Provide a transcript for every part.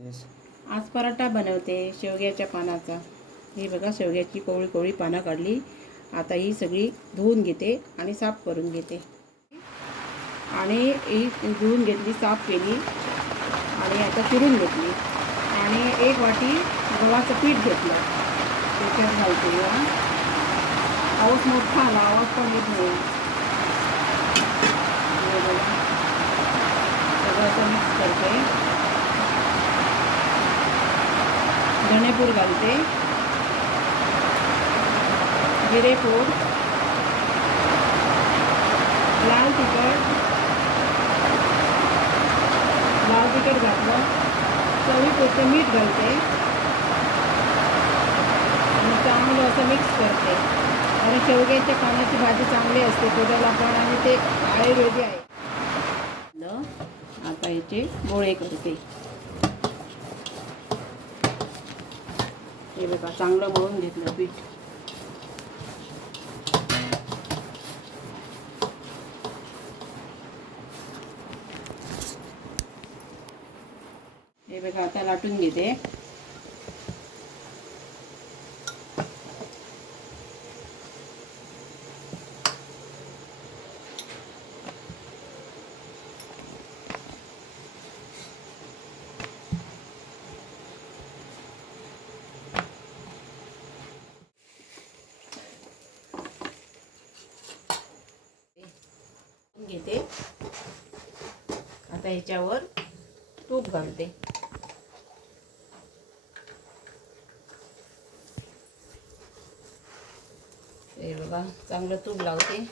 आज पराठा बनवते शेवग्याच्या पानाचा। हे बघा, शेवग्याची कोवळी कोवळी पानं काढली। आता ही सगळी धुवून घेते आणि साफ करून घेते। आणि ही धुवून घेतली, साफ केली आणि आता चिरून घेतली आणि 1 वाटी गव्हाचं पीठ घेतलं, त्याच्यात घालते। आवाज मोठा आला, आवाज पण येत नाही। सगळं मिक्स करते। धणेपूड घालते, जिरेपूड, लाल तिखट घातलं, चवीपुरते मीठ घालते आणि चांगलं असं मिक्स करते। आणि शेवग्याच्या पानाची भाजी चांगली असते पोटाला पण, आणि ते आयुर्वेदिक आहे। आता याचे गोळे करते। हे बघा, चांगलं मळून घेतलं पीठ। हे बघा, आता लाटून घेते। आता ह्याच्यावर तूप घालते। हे बघा, चांगलं तूप लावते।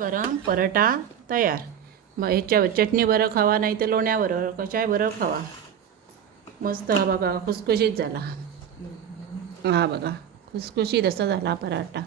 गरम पराठा तयार। मग ह्याच्यावर चटणी बरं खावा, नाही तर लोण्याबरोबर, कशाय बरं खावा। मस्त हा बघा, खुसखुशीत झाला। हा बघा, खुसखुशीत असा झाला पराठा।